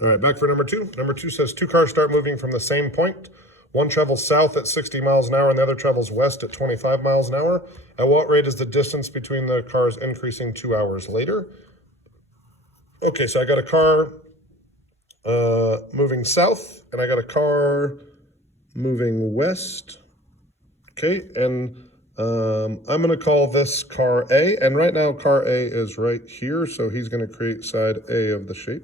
All right, back for number two. Number two says two cars start moving from the same point. One travels south at 60 miles an hour and the other travels west at 25 miles an hour. At what rate is the distance between the cars increasing 2 hours later? Okay, so I got a car moving south and I got a car moving west. Okay, and I'm going to call this car A. And right now car A is right here, so he's going to create side A of the shape.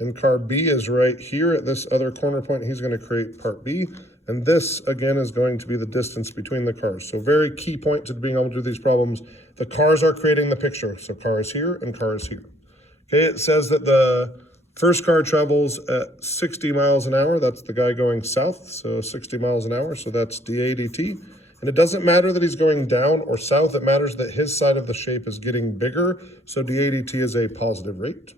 And car B is right here at this other corner point. He's going to create part B. And this, again, is going to be the distance between the cars. So very key point to being able to do these problems. The cars are creating the picture. So car is here and car is here. Okay, it says that the first car travels at 60 miles an hour. That's the guy going south, so 60 miles an hour. So that's dA dt. And it doesn't matter that he's going down or south. It matters that his side of the shape is getting bigger. So dA dt is a positive rate.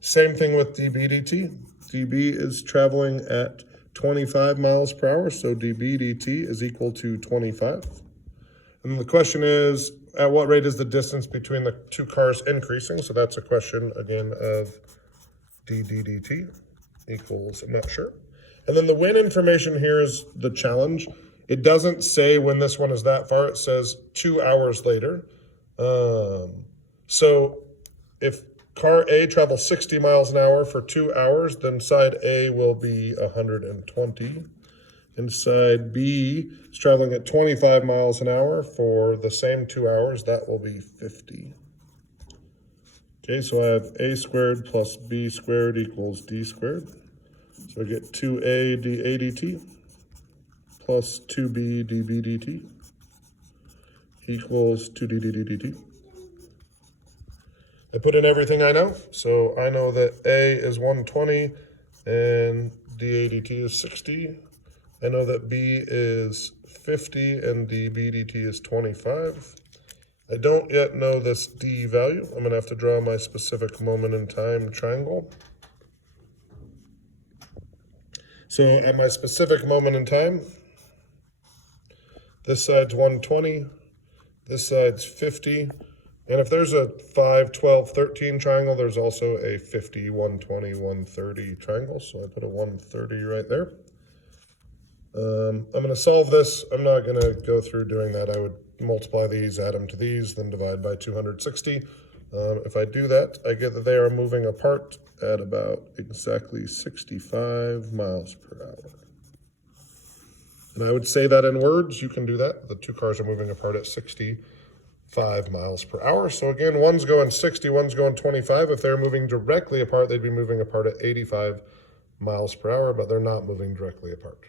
Same thing with dB dt. dB is traveling at 25 miles per hour, so dB dt is equal to 25. And the question is, at what rate is the distance between the two cars increasing? So that's a question, again, of dD dt equals, I'm not sure. And then the when information here is the challenge. It doesn't say when this one is that far. It says 2 hours later. So if car A travels 60 miles an hour for 2 hours, then side A will be 120. And side B is traveling at 25 miles an hour for the same 2 hours. That will be 50. Okay, so I have A squared plus B squared equals D squared. So I get 2A dA dt plus 2B dB dt equals 2D dt. I put in everything I know. So I know that A is 120 and dA dt is 60. I know that B is 50 and dB dt is 25. I don't yet know this D value. I'm gonna have to draw my specific moment in time triangle. So at my specific moment in time, this side's 120, this side's 50. And if there's a 5, 12, 13 triangle, there's also a 50, 120, 130 triangle. So I put a 130 right there. I'm going to solve this. I'm not going to go through doing that. I would multiply these, add them to these, then divide by 260. If I do that, I get that they are moving apart at about exactly 65 miles per hour. And I would say that in words. You can do that. The two cars are moving apart at 65 miles per hour. So again, one's going 60, one's going 25. If they're moving directly apart, they'd be moving apart at 85 miles per hour, but they're not moving directly apart.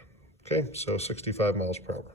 Okay, so 65 miles per hour.